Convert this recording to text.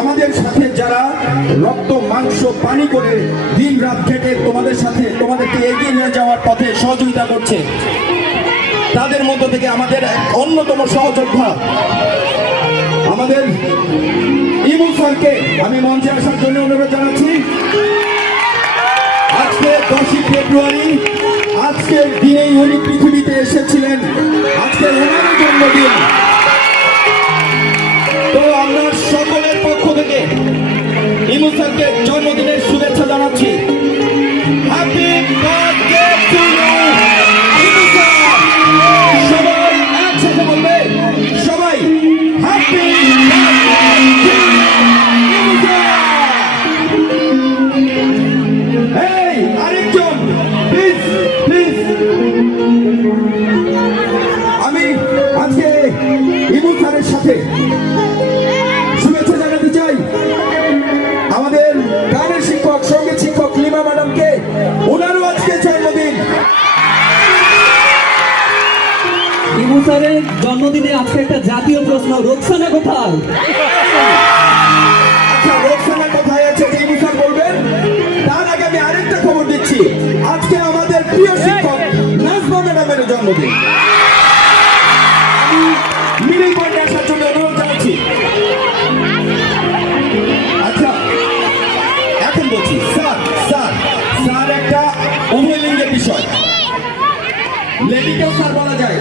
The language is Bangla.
আমাদের সাথে যারা রক্ত মাংস পানি করে দিন রাত খেটে তোমাদেরকে এগিয়ে নিয়ে যাওয়ার পথে সহযোগিতা করছে, তাদের মধ্য থেকে আমাদের অন্যতম সহযোদ্ধা আমাদের ইমু স্যারকে আমি মঞ্চে আসার জন্য অনুরোধ জানাচ্ছি। আজকে 10ই ফেব্রুয়ারি, আজকের দিনেই উনি পৃথিবীতে এসেছিলেন, আজকে ওনার জন্মদিন। তো আমরা সকলের পক্ষ থেকে ইমু স্যারকে জন্মদিনের শুভেচ্ছা জানাচ্ছি। হ্যাপি বার্থডে টু ইউ ইমু স্যার। সবাই একসাথে বলবে, সবাই হ্যাপি বার্থডে টু ইমু স্যার। এই আরেকজন প্লিজ প্লিজ, আমি আজকে ইমু স্যারের সাথে শুভেচ্ছা জানাতে চাই আমাদের গানের শিক্ষক, সঙ্গীত শিক্ষক লিমা ম্যাডামকে, ওনারও আজকে জন্মদিন। ইমু স্যারের জন্মদিনে আজকে একটা জাতীয় প্রশ্ন, রোকসানা কোথায়? আচ্ছা, রোকসানা কোথায় আছে ইমু স্যার বলবেন। তার আগে আমি আরেকটা খবর দিচ্ছি, আজকে আমাদের প্রিয় শিক্ষক নাজমা ম্যাডামের জন্মদিন। আমি মিডিল পয়েন্টে আসার জন্য অনুরোধ জানাচ্ছি। আচ্ছা, এখন বলছি স্যার স্যার স্যার একটা উভয় লিঙ্গের বিষয়, লেডিকেও স্যার বলা যায়,